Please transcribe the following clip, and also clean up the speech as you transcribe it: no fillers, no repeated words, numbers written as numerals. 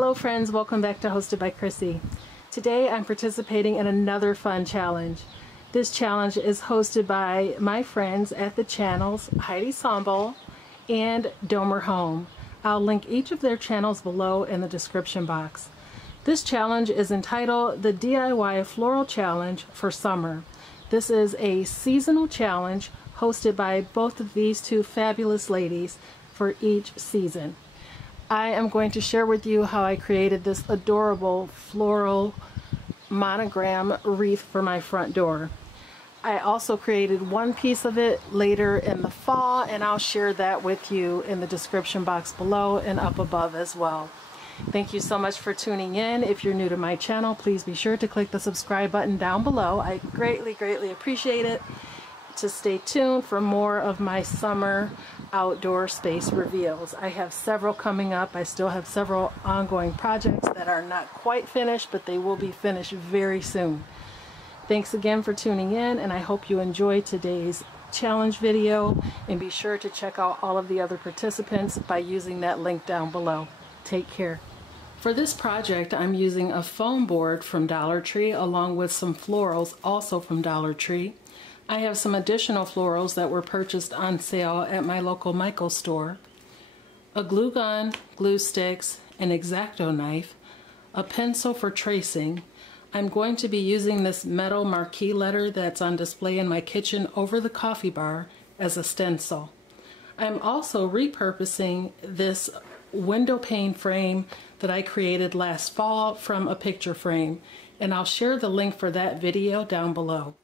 Hello friends, welcome back to Hostedbykrssie. Today I'm participating in another fun challenge. This challenge is hosted by my friends at the channels Heidi Sonboul and Domer Home. I'll link each of their channels below in the description box. This challenge is entitled the DIY Floral Challenge for Summer. This is a seasonal challenge hosted by both of these two fabulous ladies for each season. I am going to share with you how I created this adorable floral monogram wreath for my front door. I also created one piece of it later in the fall, and I'll share that with you in the description box below and up above as well. Thank you so much for tuning in. If you're new to my channel, please be sure to click the subscribe button down below. I greatly appreciate it. To stay tuned for more of my summer outdoor space reveals. I have several coming up. I still have several ongoing projects that are not quite finished, but they will be finished very soon. Thanks again for tuning in, and I hope you enjoyed today's challenge video, and be sure to check out all of the other participants by using that link down below. Take care. For this project, I'm using a foam board from Dollar Tree along with some florals also from Dollar Tree. I have some additional florals that were purchased on sale at my local Michael's store, a glue gun, glue sticks, an X-Acto knife, a pencil for tracing. I'm going to be using this metal marquee letter that's on display in my kitchen over the coffee bar as a stencil. I'm also repurposing this window pane frame that I created last fall from a picture frame, and I'll share the link for that video down below.